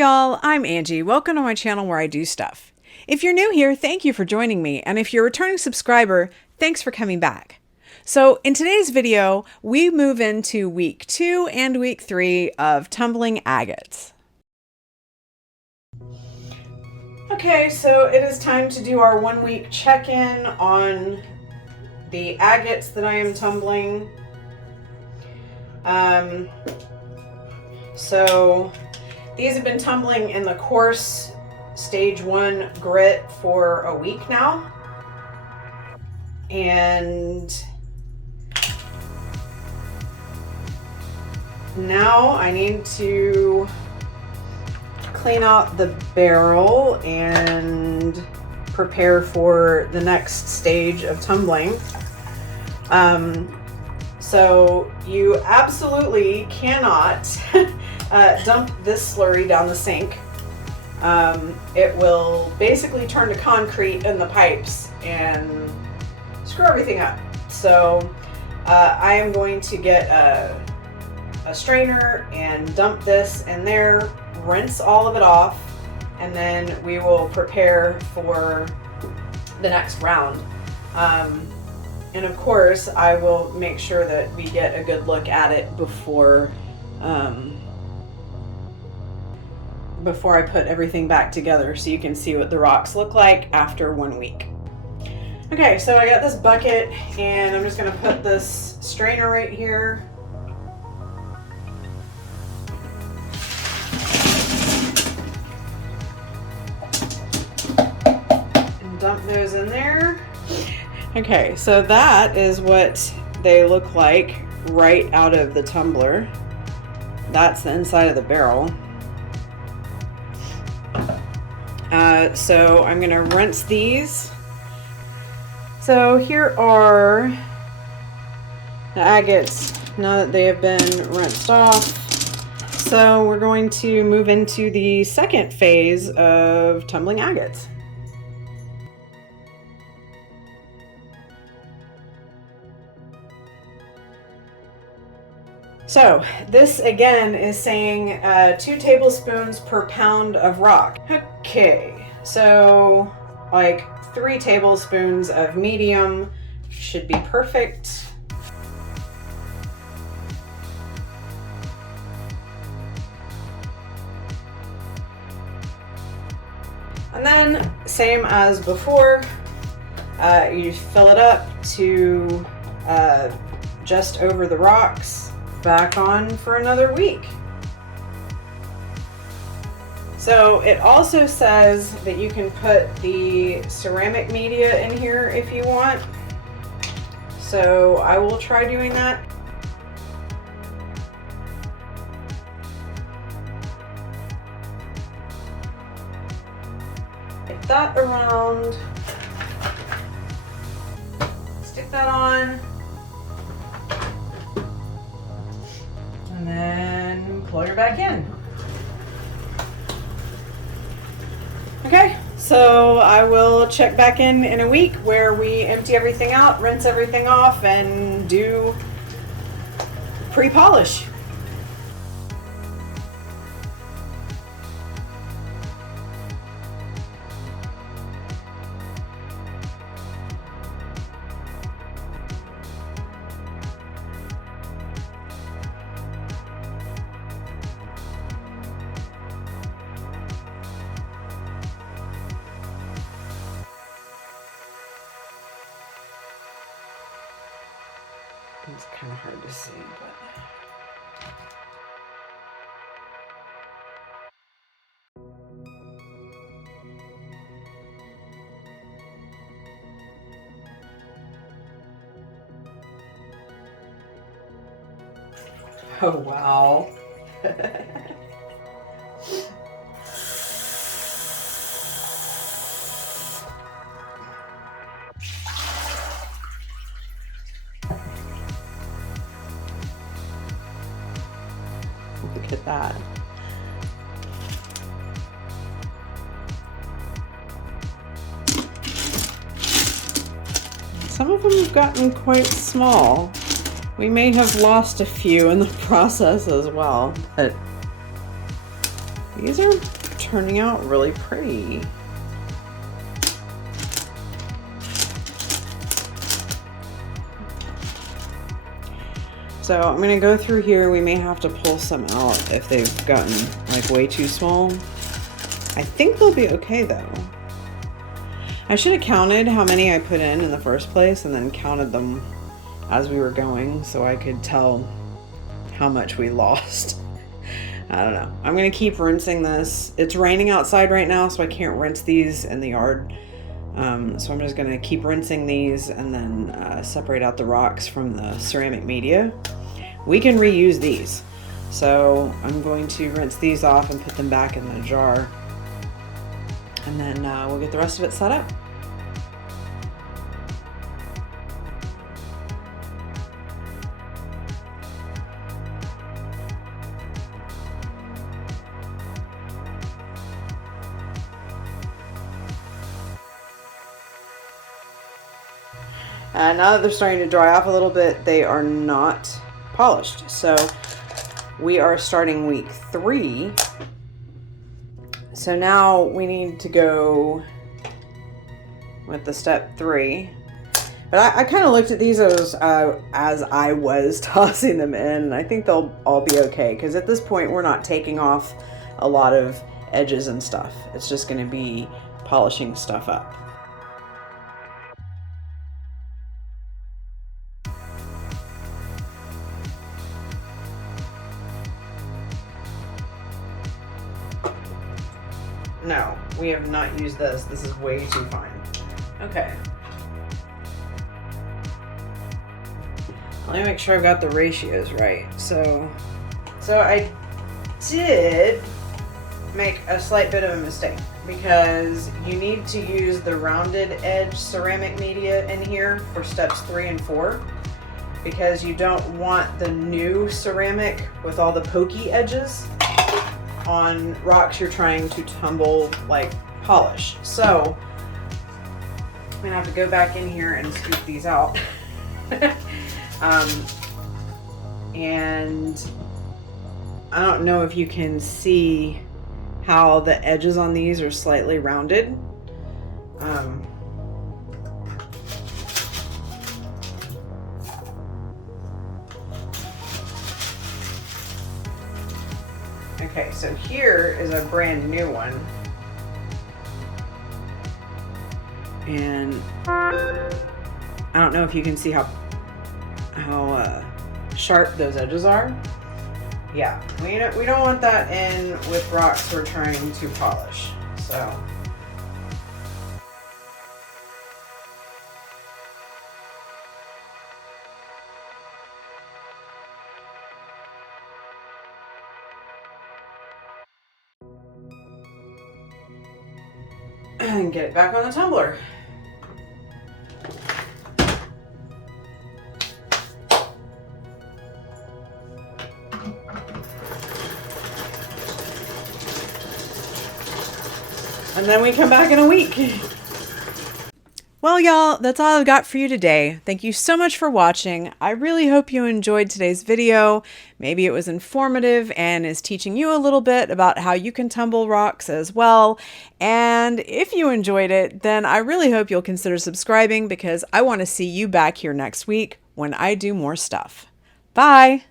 y'all, I'm Angie. Welcome to my channel where I do stuff. If you're new here, thank you for joining me. And if you're a returning subscriber, thanks for coming back. So in today's video, we move into week 2 and week 3 of tumbling agates. Okay, so it is time to do our 1 week check-in on the agates that I am tumbling. So these have been tumbling in the coarse stage 1 grit for a week now. And now I need to clean out the barrel and prepare for the next stage of tumbling. So you absolutely cannot dump this slurry down the sink. It will basically turn to concrete in the pipes and screw everything up. So I am going to get a strainer and dump this in there, rinse all of it off, and then we will prepare for the next round. And of course, I will make sure that we get a good look at it before I put everything back together, so you can see what the rocks look like after 1 week. Okay, so I got this bucket and I'm just gonna put this strainer right here. And dump those in there. Okay, so that is what they look like right out of the tumbler. That's the inside of the barrel. So I'm gonna rinse these. So here are the agates now that they have been rinsed off. So we're going to move into the second phase of tumbling agates. So this again is saying 2 tablespoons per pound of rock. Okay, so like 3 tablespoons of medium should be perfect. And then same as before, you fill it up to just over the rocks. Back on for another week. So it also says that you can put the ceramic media in here if you want. So I will try doing that. Get that around. Stick that on. And then plug her back in. Okay, so I will check back in a week where we empty everything out, rinse everything off, and do pre-polish. It's kind of hard to see, but oh wow. Look at that. Some of them have gotten quite small. We may have lost a few in the process as well, but These are turning out really pretty. So I'm gonna go through here. We may have to pull some out if they've gotten like way too small. I think they'll be okay though. I should have counted how many I put in the first place and then counted them as we were going so I could tell how much we lost. I don't know. I'm gonna keep rinsing this. It's raining outside right now, so I can't rinse these in the yard. So I'm just gonna keep rinsing these and then separate out the rocks from the ceramic media. We can reuse these. So I'm going to rinse these off and put them back in the jar. And then we'll get the rest of it set up. Now that they're starting to dry off a little bit, they are not polished. So we are starting week 3. So now we need to go with the step 3. But I kind of looked at these as I was tossing them in, and I think they'll all be okay. Because at this point, we're not taking off a lot of edges and stuff. It's just going to be polishing stuff up. No, we have not used this. This is way too fine. Okay. Let me make sure I've got the ratios right. So I did make a slight bit of a mistake because you need to use the rounded edge ceramic media in here for steps 3 and 4 because you don't want the new ceramic with all the pokey edges on rocks you're trying to tumble, like polish. So I'm gonna have to go back in here and scoop these out. And I don't know if you can see how the edges on these are slightly rounded. Okay, so here is a brand new one. And I don't know if you can see how sharp those edges are. Yeah, we don't want that in with rocks we're trying to polish. So and get it back on the tumbler. And then we come back in a week. Well, y'all, that's all I've got for you today. Thank you so much for watching. I really hope you enjoyed today's video. Maybe it was informative and is teaching you a little bit about how you can tumble rocks as well. And if you enjoyed it, then I really hope you'll consider subscribing because I want to see you back here next week when I do more stuff. Bye!